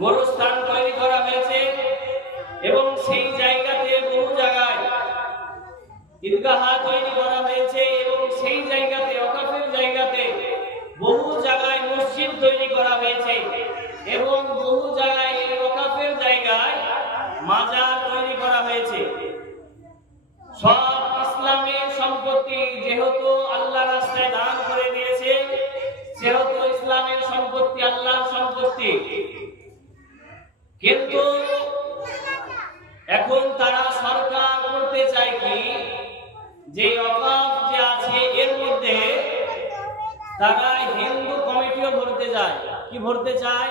গোরস্থান তৈরি করা হয়েছে এবং সেই জায়গাতে বহু জায়গায় ঈদগাহ তৈরি করা হয়েছে এবং সেই জায়গাতে ওয়াকফের জায়গাতে বহু জায়গায় মসজিদ তৈরি করা হয়েছে এবং বহু জায়গায় এই ওয়াকফের জায়গায় মাজার তৈরি করা হয়েছে। সব ইসলামের সম্পত্তি যেহেতু আল্লাহ রাস্তায় দান করে দিয়েছে, সেহেতু ইসলামের সম্পত্তি আল্লাহর সম্পত্তি। কিন্তু এখন তারা সরকার করতে চায় কি, যে ওয়াকফ যে আছে এর মধ্যে তারা হিন্দু কমিটিও ভরতে যায়। কি ভরতে চায়?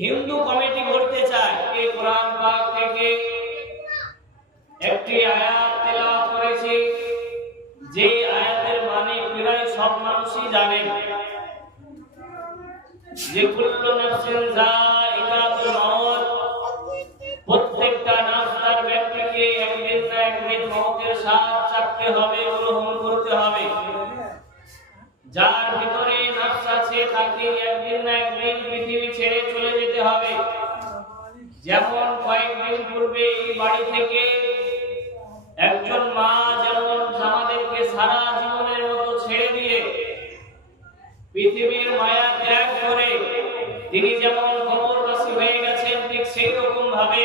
হিন্দু কমিটি ভরতে চায়। এই কোরআন পাক থেকে একটি আয়াত তেলাওয়াত করেছি, যে আয়াতের মানে প্রায় সব মানুষই জানেন, যে কুল্লু নাফসিন যায়িকাতুল মাউত, প্রত্যেকটা নাফসদার ব্যক্তিকে একদিন না একদিন মওতের স্বাদ চাখতে হবে, গ্রহণ করতে হবে। যার ভিতরে নাফস আছে তাকে একদিন না একদিন পৃথিবী ছেড়ে চলে যেতে হবে। যেমন কয়েকদিন পূর্বে এই বাড়ি থেকে একজন মা যেমন আমাদেরকে সারা জীবনের মতো ছেড়ে দিয়ে পৃথিবীর মায়া ত্যাগ করে তিনি যেমন কবরবাসী হয়ে গেছেন, ঠিক সেই রকম ভাবে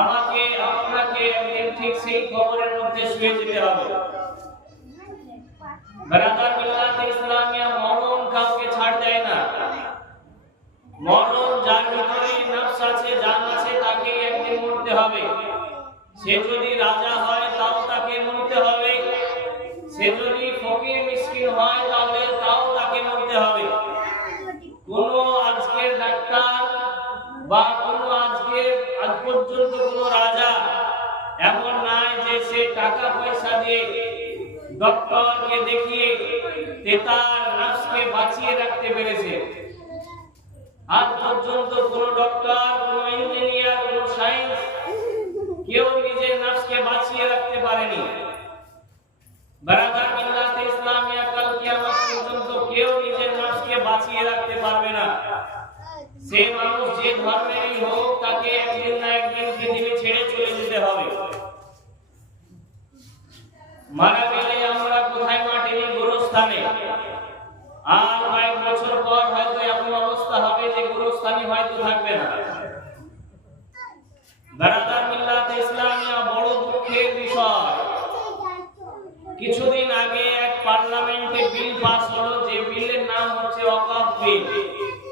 আমাকে আপনাকে একদিন ঠিক সেই কবরের মধ্যে শুয়ে যেতে হবে। বারাকাত মিল্লাত ইসলামিয়া মরণ কাউকে ছাড় দেয় না। মরণ যার ভিতরে নফস আছে, জান আছে, তাকে একদিন মরতে হবে। সে যদি রাজা হয় তাও তাকে মরতে হবে, সে যদি ফকির মিসকিন হয় তাহলে তাও তাকে মরতে হবে। কোন আজকের ডাক্তার বা কোন আজকের আজ পর্যন্ত কোন রাজা এমন নাই যে সে টাকা পয়সা দিয়ে ডক্টরকে দেখিয়ে তার নফসকে বাঁচিয়ে রাখতে পেরেছে। আজ পর্যন্ত কোন ডক্টর, কোন ইঞ্জিনিয়ার, কোন সায়েন্স কেউ নিজের নফসকে বাঁচিয়ে রাখতে পারেনি। বারাকাত মিল্লাত ইসলামিয়া কাল কিয়ামত পর্যন্ত কেউ নিজের নফসকে বাঁচিয়ে রাখতে পারবে না। সে মানুষ যে ধর্মেরই হোক, তাকে একদিন না একদিন পৃথিবী ছেড়ে চলে যেতে হবে। মারা গেলে আমরা কোথায় মাটি নিই? গোরস্থানে। আর কয়েক বছর পর হয়তো এমন অবস্থা হবে যে গোরস্থানই হয়তো থাকবে না। বারাকাত মিল্লাত ইসলামিয়া বড় দুঃখের বিষয়। কিছুদিন আগে এক পার্লামেন্টে বিল পাস হলো, যে বিলের নাম হচ্ছে ওয়াকফ বিল।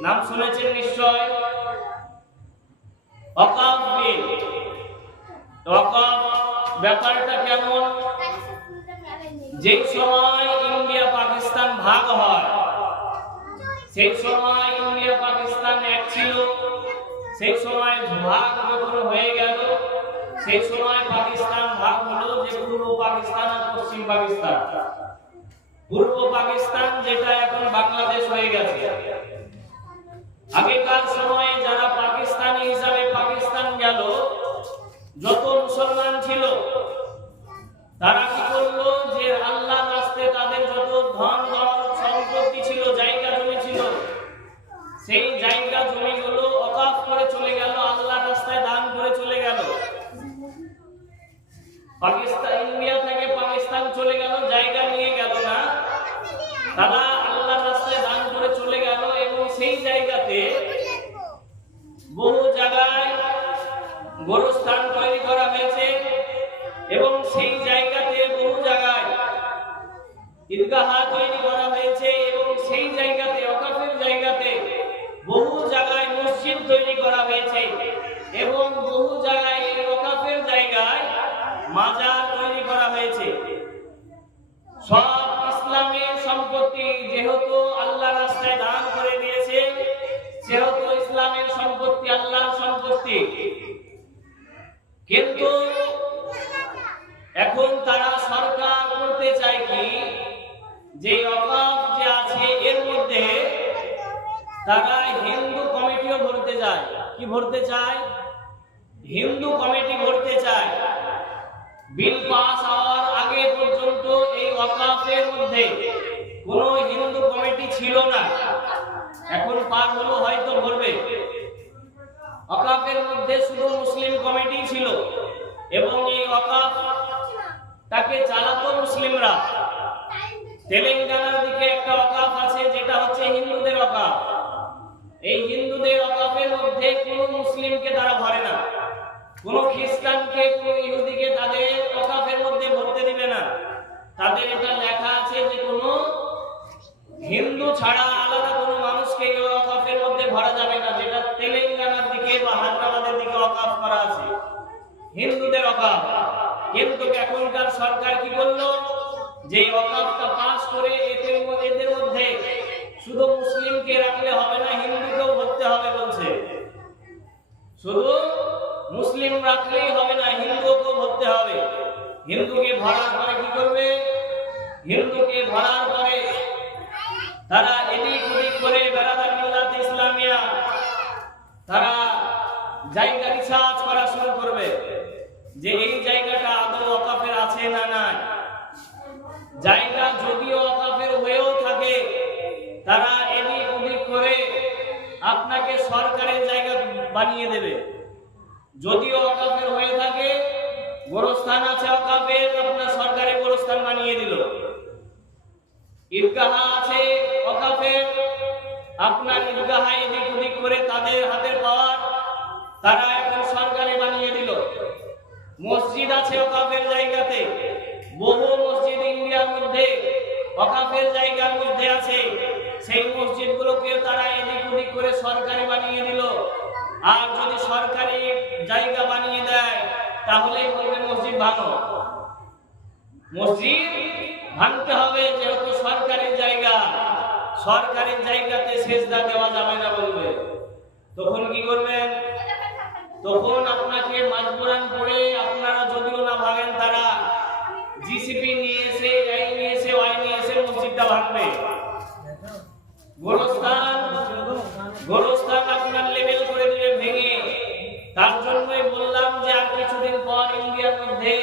নাম শুনেছেন নিশ্চয়, ওয়াকফ বিল। ওয়াকফ ব্যাপারটা কেমন? যে সময় ইন্ডিয়া পাকিস্তান ভাগ হয়, সেই সময় ইন্ডিয়া পাকিস্তান এক ছিল। সেই সময় ভাগ যখন হয়ে গেল, সেই সময় পাকিস্তান ভাগ হলো যে পূর্ব পাকিস্তান আর পশ্চিম পাকিস্তান। পূর্ব পাকিস্তান যেটা এখন বাংলাদেশ হয়ে গেছে। আগেকার সময়ে যারা পাকিস্তানি হিসাবে পাকিস্তান গেল, যত মুসলমান ছিল তারা কি করলো, যে আল্লাহর রাস্তায় তাদের যত ধন দৌলত সম্পত্তি ছিল, জায়গা জমি ছিল, সেই জায়গা জমিগুলো ওয়াকফ করে চলে গেল, আল্লাহর রাস্তায় দান করে চলে গেল। পাকিস্তান, ইন্ডিয়া থেকে পাকিস্তান চলে গেল, জায়গা নিয়ে গেল না, তারা আল্লাহর রাস্তায় দান করে চলে গেল। এবং সেই জায়গাতে বহু জায়গায় গোরস্থান তৈরি করা হয়েছে এবং সেই জায়গাতে বহু জায়গায় ঈদগাহ তৈরি করা হয়েছে এবং সেই জায়গাতে ওয়াকফের জায়গাতে বহু জায়গায় মসজিদ তৈরি করা হয়েছে এবং বহু জায়গায় এই ওয়াকফের জায়গায় মাজার তৈরি করা হয়েছে। সব ইসলামের সম্পত্তি যেহেতু আল্লাহ রাস্তায় দান করে দিয়েছে, সেহেতু ইসলামের সম্পত্তি আল্লাহর সম্পত্তি। কিন্তু এখন তারা সরকার করতে চায় কি, যে ওয়াকফ যে আছে এর মধ্যে তারা হিন্দু কমিটিও ভরতে যায়। কি ভরতে চায়? হিন্দু কমিটি ভরতে চায়। বিল পাস হওয়ার আগে পর্যন্ত এই ওয়াকফের মধ্যে কোনো হিন্দু কমিটি ছিল না। এখন পার হলো, হয়তো ভরবে। ওয়াকাফের মধ্যে শুধু মুসলিম কমিটি ছিল এবং এই ওয়াকাফ তাকে চালাতো মুসলিমরা। তেলেঙ্গানার দিকে একটা ওয়াকাফ আছে, যেটা হচ্ছে হিন্দুদের ওয়াকাফ। এই হিন্দুদের ওয়াকাফের মধ্যে কোনো মুসলিমকে তারা ভরে না, কোনো খ্রিস্টানকে, কোনো ইহুদিকে তাদের ওয়াকাফের মধ্যে ভরতে দিবে না। তাদের এটা লেখা আছে যে কোনো হিন্দু ছাড়া আলাদা কোনো মানুষকে এই ওয়াকাফের মধ্যে ভরা যাবে না, যেটা তেলেঙ্গানার দিকে বা হায়দ্রাবাদের দিকে ওয়াকাফ করা আছে, হিন্দুদের ওয়াকাফ। কিন্তু এখনকার সরকার কি করলো, যে ওয়াকাফটা পাস করে এদের মধ্যে শুধু মুসলিমকে রাখলে হবে না, হিন্দুকেও ভরতে হবে বলছে। শুধু মুসলিম রাখলেই হবে না, হিন্দুকেও ভরতে হবে। হিন্দুকে ভরার পরে কি করবে, হিন্দুকে ভরার পরে তারা এদিক ওদিক করে বেরাদার মিল্লাত ইসলামিয়া তারা জায়গা রিসার্চ করা শুরু করবে যে এই জায়গাটা আদৌ ওয়াকাফের আছে না নাই। জায়গা যদিও ওয়াকাফের হয়েও থাকে, তারা এদিক ওদিক করে আপনাকে সরকারের জায়গা বানিয়ে দেবে। যদিও ওয়াকাফের হয়ে থাকে, গোরস্থান আছে ওয়াকাফের, আপনার সরকারি গোরস্থান বানিয়ে দিল। ঈদগাহ আছে ওয়াকাফের, আপনার ঈদগাহ এদিক ওদিক করে তাদের হাতের পাওয়ার তারা এখন সরকারি বানিয়ে দিল। মসজিদ আছে ওয়াকাফের জায়গাতে, বহু মসজিদ ইন্ডিয়ার মধ্যে ওয়াকাফের জায়গার মধ্যে আছে, সেই মসজিদগুলোকে তারা এদিক ওদিক করে সরকারি বানিয়ে দিল। আর যদি সরকারি জায়গা বানিয়ে দেয় তাহলে বলবে মসজিদ ভাঙো। মসজিদ ভাঙতে হবে, যেহেতু সরকারি জায়গা, সরকারি জায়গাতে সেজদা দেওয়া যাবে না বলবে। তখন কি করবেন, তখন আপনাকে মাজবুরান পড়ে, আপনারা যদিও না ভাঙেন, তারা জিসিপি নিয়ে এসে, এই নিয়ে এসে, ওয়াই নিয়ে এসে মসজিদটা ভাঙবে। গোরস্থান আপনার লেভেল করে দিবে ভেঙে। তার জন্যই বললাম যে আর কিছুদিন পর ইন্ডিয়ার মধ্যে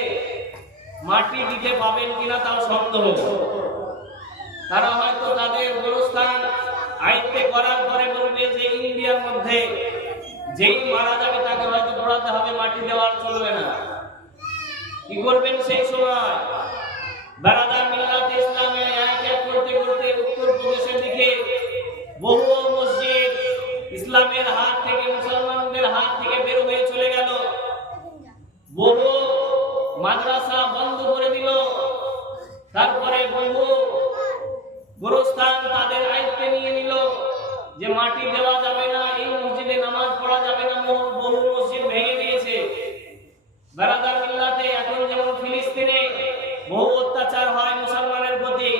মাটি দিতে পাবেন কিনা তাও সন্দেহ। তারা হয়তো তাদের গোরস্থান আয়ত্তে করার পরে বলবে যে ইন্ডিয়ার মধ্যে যেই মারা যাবে তাকে হয়তো পড়াতে হবে, মাটি দেওয়ার চলবে না। কি করবেন সেই সময়? বেরাদার মিল্লাত ইসলামে এক এক করতে করতে উত্তরপ্রদেশের দিকে বহু মসজিদ ইসলামের হাত থেকে, মুসলমানদের হাত থেকে বের হয়ে চলে গেল। বহু মাদ্রাসা বন্ধ করে দিল। তারপরে বহু গোরস্থান তাদের আয়ত্তে নিয়ে নিল যে মাটি দেওয়া যাবে না, এই মসজিদে নামাজ পড়া যাবে না। বহু মসজিদ ভেঙে দিয়েছে। বেরাদার মিল্লাতে এখন যেমন ফিলিস্তিনে বহু অত্যাচার হয় মুসলমানের প্রতি,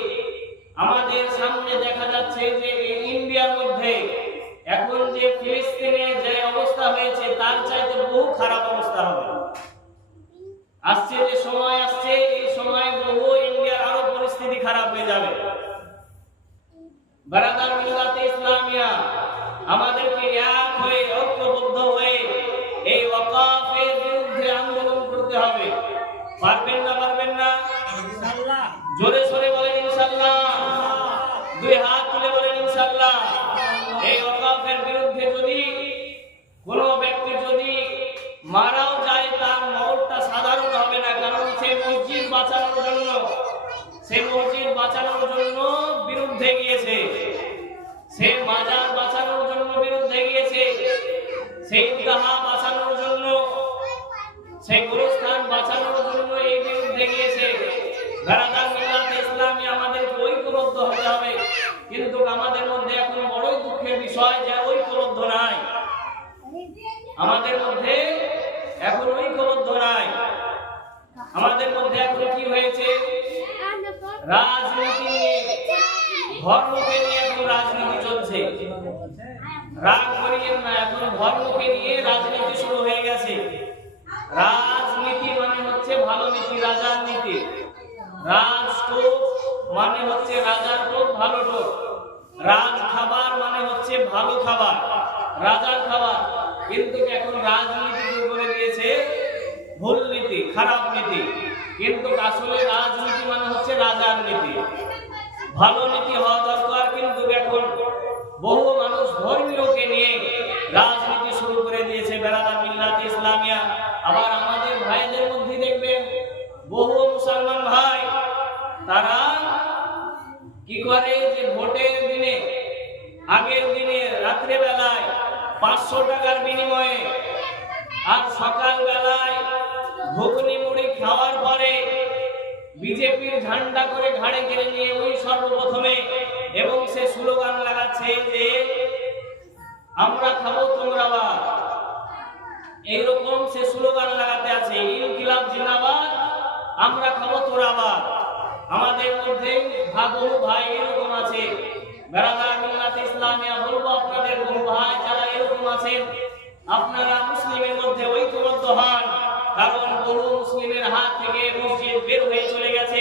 আমাদের সামনে দেখা যাচ্ছে যে ইন্ডিয়ার মধ্যে এখন যে ফিলিস্তিনে যে অবস্থা হয়েছে তার চাইতে বহু খারাপ অবস্থা হবে। আসছে যে সময় আসছে, এই সময় বহু ইন্ডিয়ার আরো পরিস্থিতি খারাপ হয়ে যাবে। বেরাদার মিল্লাতে ইসলামিয়া আমাদেরকে এক হয়ে, ঐক্যবদ্ধ হয়ে এই ওয়াকাফের বিরুদ্ধে আন্দোলন করতে হবে। পারবেন না? পারবেন না? ইনশাআল্লাহ। জোরে সোরে বলেন ইনশাআল্লাহ। দুই হাত তুলে বলেন ইনশাআল্লাহ। এই ওয়াকাফের বিরুদ্ধে যদি কোন ব্যক্তি যদি মারাও যায়, তার মওতটা সাধারণ হবে না, কারণ সে মসজিদ বাঁচানোর জন্য, সে মসজিদ বাঁচানোর জন্য বিরুদ্ধে গিয়েছে, সে মাজার বাঁচানোর জন্য বিরুদ্ধে গিয়েছে, সেই ঈদগাহ বাঁচানোর জন্য, সেই গোরস্থান বাঁচানোর জন্য এই বিরুদ্ধে গিয়েছে। বেরাদার মিল্লাত ইসলামী আমাদেরকে ঐক্যবদ্ধ হতে হবে। কিন্তু আমাদের মধ্যে এখন বড়ই দুঃখের বিষয় যে ঐক্যবদ্ধ নাই, আমাদের মধ্যে এখন ঐক্যবদ্ধ নাই। আমাদের মধ্যে এখন কি হয়েছে, রাজনীতি নিয়ে, ধর্মকে নিয়ে এখন রাজনীতি চলছে। রাগ করিয়েন না, এখন ধর্মকে নিয়ে রাজনীতি শুরু হয়ে গেছে। রাজনীতি মানে হচ্ছে ভালো নীতি, রাজার নীতি। রাজটোপ মানে হচ্ছে রাজার টোপ, ভালো টোপ। রাজ খাবার মানে হচ্ছে ভালো খাবার, রাজার খাবার। কিন্তু এখন রাজনীতি করে দিয়েছে ভুল নীতি, খারাপ নীতি। কিন্তু আসলে রাজনীতি মানে হচ্ছে রাজার নীতি, ভালো নীতি হওয়া দরকার। কিন্তু এখন বহু মানুষ আগের দিনে রাত্রে বেলায় 500 টাকার বিনিময়ে, আর সকাল বেলায় ঘুগনি মুড়ি খাওয়ার পরে বিজেপির ঝান্ডা করে ঘাড়ে কেড়ে নিয়ে ওই সর্বপ্রথমে এবং সে স্লোগান লাগাচ্ছে যে আমরা খাবো তোমরা বাদ। এইরকম সে স্লোগান লাগাতে আছে, ইনকিলাব জিন্দাবাদ, আমরা খাবো তোরা বাদ। আমাদের মধ্যে বহু ভাই এরকম আছে, বেরাদার মিল্লাত ইসলামিয়া বলবো আপনাদের বহু ভাই যারা এরকম আছেন, আপনারা মুসলিমের মধ্যে ঐক্যবদ্ধ হন। কারণ বহু মুসলিমের হাত থেকে মসজিদ বের হয়ে চলে গেছে,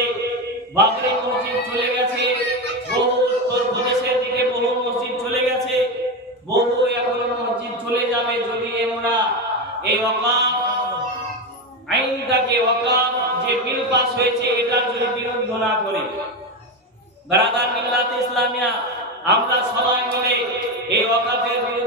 বাবরি মসজিদ চলে গেছে, বহু উত্তর প্রদেশের দিকে বহু মসজিদ চলে গেছে, বহু এখনো মসজিদ চলে যাবে যদি আমরা এই ওয়াকাফ আইনটাকে, ওয়াকাফ যে বিল পাস হয়েছে এটার যদি বিরোধ না করে। ব্রাদার মিল্লাত ইসলামিয়া আমরা সবাই মিলে এই ওয়াকাফের বিরুদ্ধে